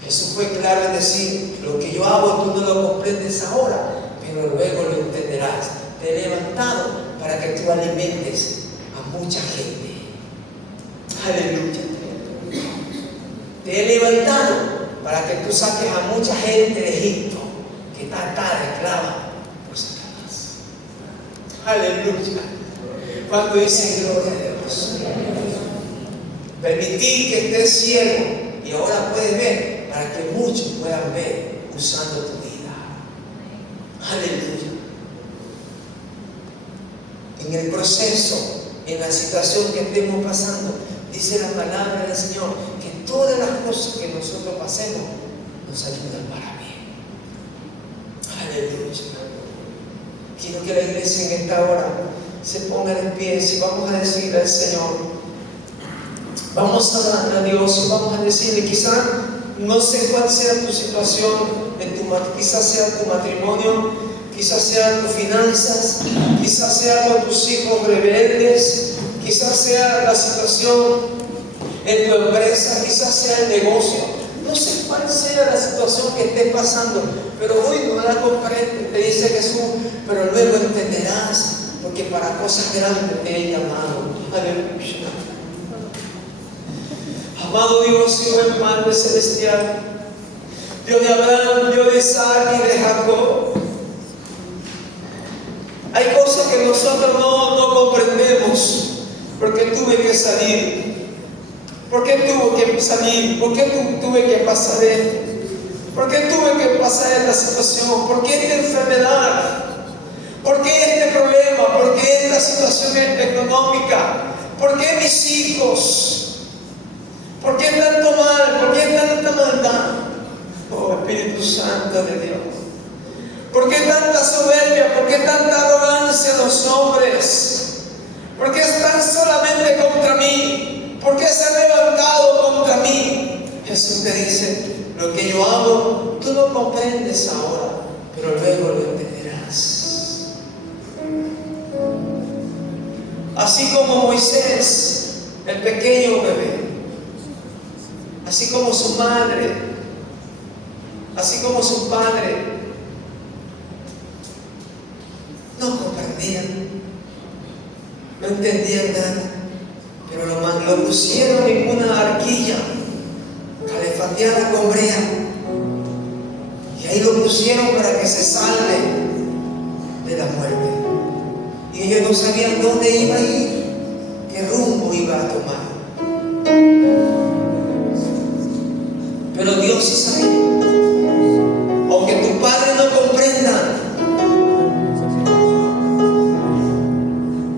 Jesús fue claro en decir, lo que yo hago tú no lo comprendes ahora, pero luego lo entenderás. Te he levantado para que tú alimentes a mucha gente. Aleluya. Te he levantado para que tú saques a mucha gente de Egipto que está atada, esclava por Satanás. Aleluya. Cuando dicen gloria a Dios, permitir que estés ciego y ahora puedes ver, para que muchos puedan ver usando tu vida. Aleluya. En el proceso, en la situación que estemos pasando, dice la palabra del Señor que todas las cosas que nosotros pasemos nos ayudan para bien. Aleluya. Quiero que la iglesia en esta hora se ponga de pie y vamos a decirle al Señor, vamos a dar a Dios y vamos a decirle, quizás no sé cuál sea tu situación, quizás sea tu matrimonio, quizás sean tus finanzas, quizás sea con tus hijos rebeldes, quizás sea la situación en tu empresa, quizás sea el negocio. No sé cuál sea la situación que estés pasando, pero hoy no la comprendes, te dice Jesús, pero luego entenderás, porque para cosas grandes te he llamado. Aleluya. Amado Dios y buen Padre Celestial, Dios de Abraham, Dios de Isaac y de Jacob, hay cosas que nosotros no comprendemos. ¿Por qué tuve que salir? ¿Por qué tuve que salir? ¿Por qué tuve que pasar esto? ¿Por qué tuve que pasar esta situación? ¿Por qué esta enfermedad? ¿Por qué este problema? ¿Por qué esta situación económica? ¿Por qué mis hijos? ¿Por qué tanto mal? ¿Por qué tanta maldad? Oh Espíritu Santo de Dios. ¿Por qué tanta soberbia? ¿Por qué tanta arrogancia en los hombres? ¿Por qué están solamente contra mí? ¿Por qué se han levantado contra mí? Jesús te dice, lo que yo hago, tú no comprendes ahora, pero luego lo entenderás. Así como Moisés, el pequeño bebé, así como su madre, así como su padre, no comprendían, no entendían nada, pero lo pusieron en una arquilla calefateada con brea, y ahí lo pusieron para que se salve de la muerte. Y ellos no sabían dónde iba a ir, qué rumbo iba a tomar. Pero Dios sí sabía. Aunque tu padre no comprenda,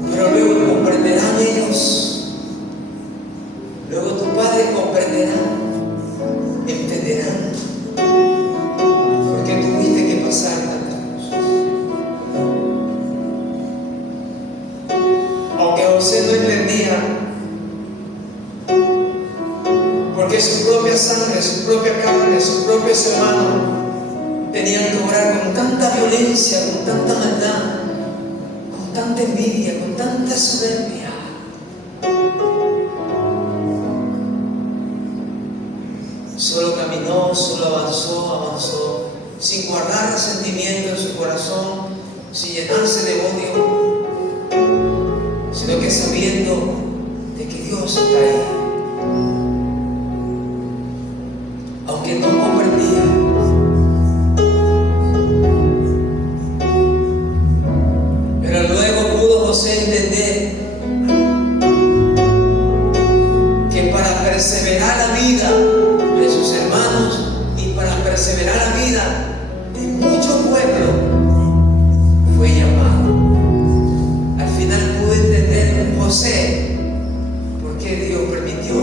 pero luego comprenderán ellos. Luego tu padre comprenderá, entenderán, porque tuviste que pasar tantas cosas. Aunque José no entendía, porque su propia sangre, su propia carne, sus propios hermanos tenían que obrar con tanta violencia, con tanta maldad, con tanta envidia, con tanta soberbia. Solo caminó, solo avanzó, sin guardar resentimiento en su corazón, sin llenarse de odio, sino que sabiendo de que Dios está ahí. Aunque no comprendía, pero luego pudo José entender que para perseverar la vida de sus hermanos y para perseverar la vida de mucho pueblo fue llamado. Al final pudo entender José por qué Dios permitió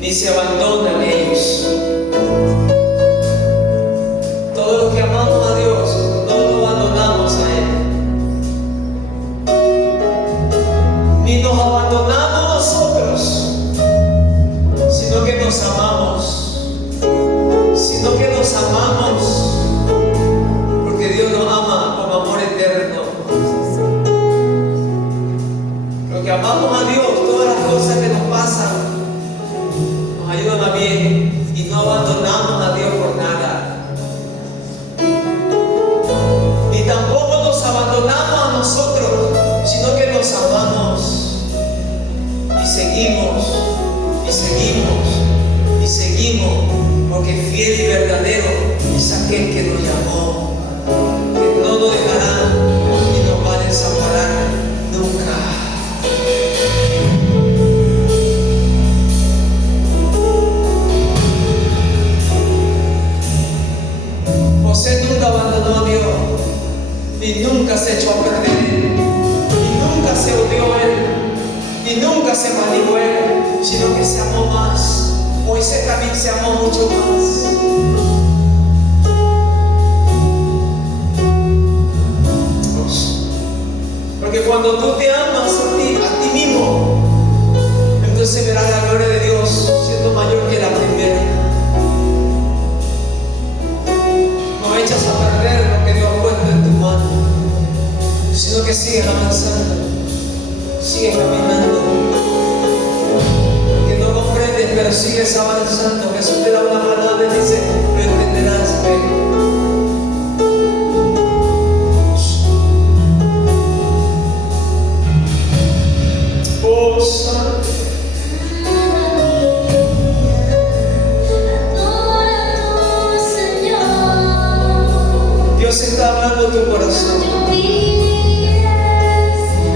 ni se abandonan ellos. Todos los que amamos a Dios no lo abandonamos a Él, ni nos abandonamos nosotros, sino que nos amamos, porque Dios nos ama con amor eterno. Porque amamos a Dios, todas las cosas que nos pasan nos ayudan a bien y no abandonamos a Dios por nada. Ni tampoco nos abandonamos a nosotros, sino que nos amamos y seguimos, porque fiel y verdadero es aquel que nos llamó, que no nos dejará y nos va a desamparar nunca. José nunca abandonó a Dios, ni nunca se echó a perder, ni nunca se odió a Él, ni nunca se maldijo a Él, sino que se amó más. Moisés también se amó mucho más. Porque cuando tú te amas a ti mismo, entonces verás la gloria de Dios siendo mayor que la primera. No echas a perder lo que Dios ha puesto en tu mano, sino que sigues avanzando. pero sigues avanzando. Jesús te da una palabra y dice, lo entenderás, ven. Oh, Santo. Dios está hablando a tu corazón.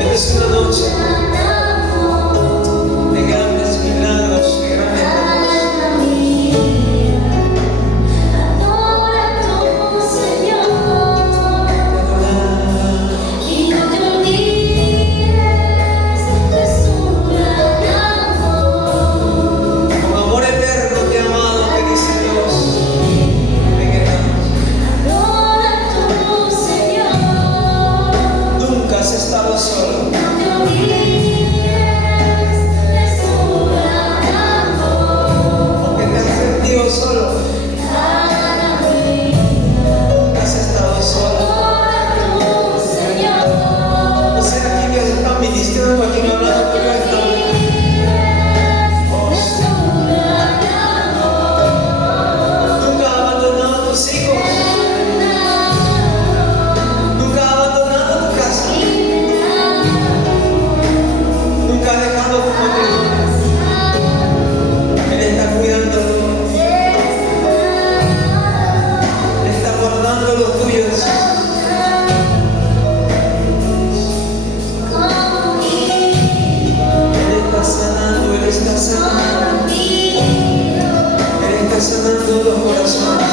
Esta es una noche de grandes milagros, de grandes con amor eterno te he amado, te dice Dios. Nunca has estado solo. Aunque te has sentido solo, nunca has estado solo. No sé aquí que están ministrando, aquí me hablando, pero están. Nunca has abandonado a tus hijos. Nunca has abandonado tu casa. Nunca has dejado tu matrimonio. Él está cuidando. Él está guardando los tuyos. Él está sanando, Él está sanando. Él está sanando los corazones.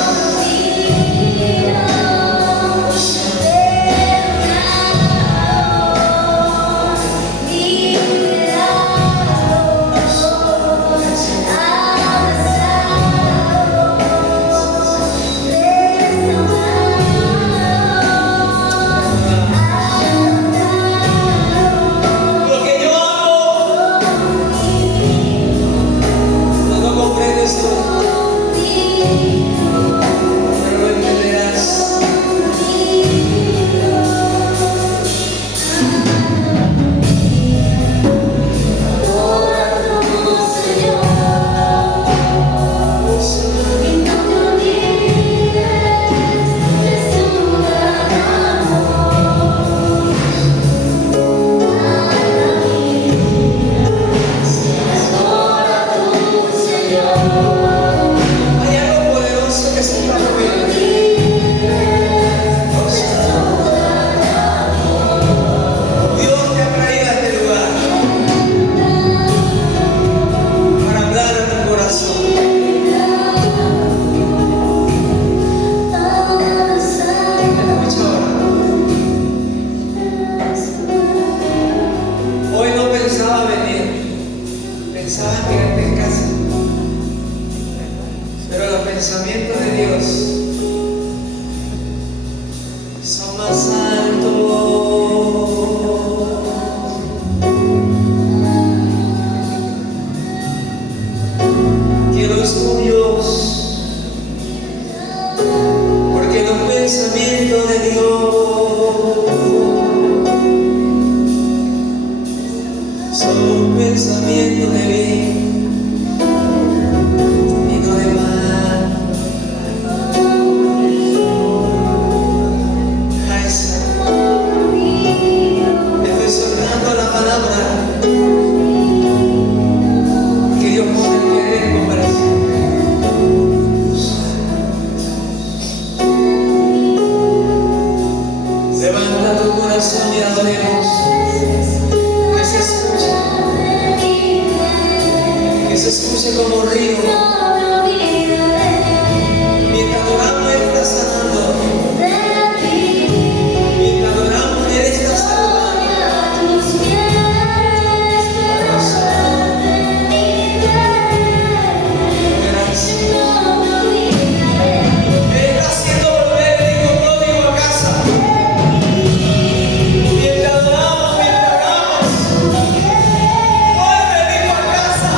Lo que yo hago, no lo comprendes tú, pero lo entenderás. Hay algo poderoso que se está moviendo. Dios te ha traído a este lugar para hablar a tu corazón. Escucha ahora. Hoy no pensaba venir, pensaba quedarte en casa, pero los pensamientos de Dios son más altos que los tuyos, porque los pensamientos de Dios son pensamientos de bien y no de mal. Ay, Señor, estoy soltando la palabra que Dios pone en querer convertir. Levanta tu corazón y adoremos. Que se escuche. Que se escuche como río. Mientras adoramos, Él está sanando. Mientras adoramos, Él está salvando. Gracias. Él está haciendo volver el hijo pródigo a casa. Mientras adoramos, mientras oramos, vuelve el hijo a casa.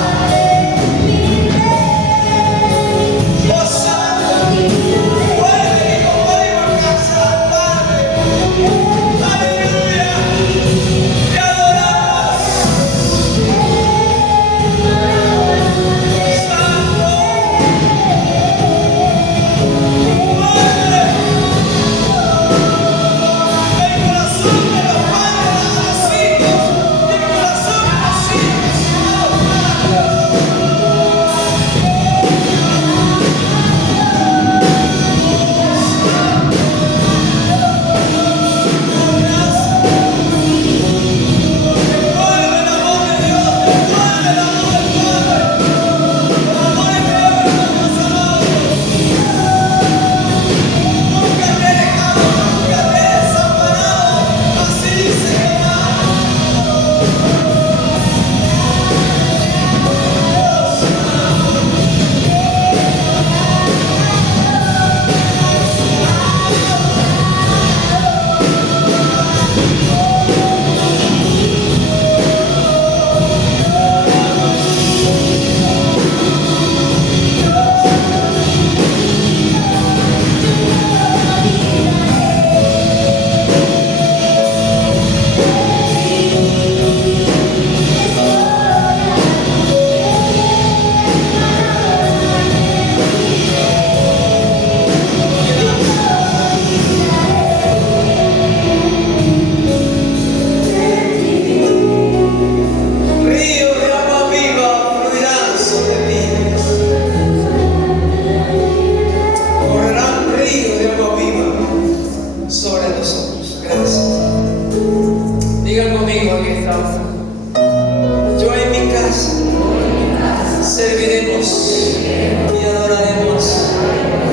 y adoraremos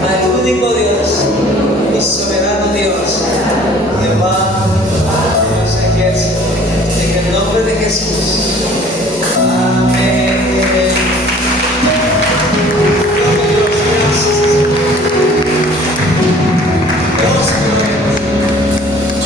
al único Dios y soberano Dios, Jehová de los ejércitos, en el nombre de Jesús.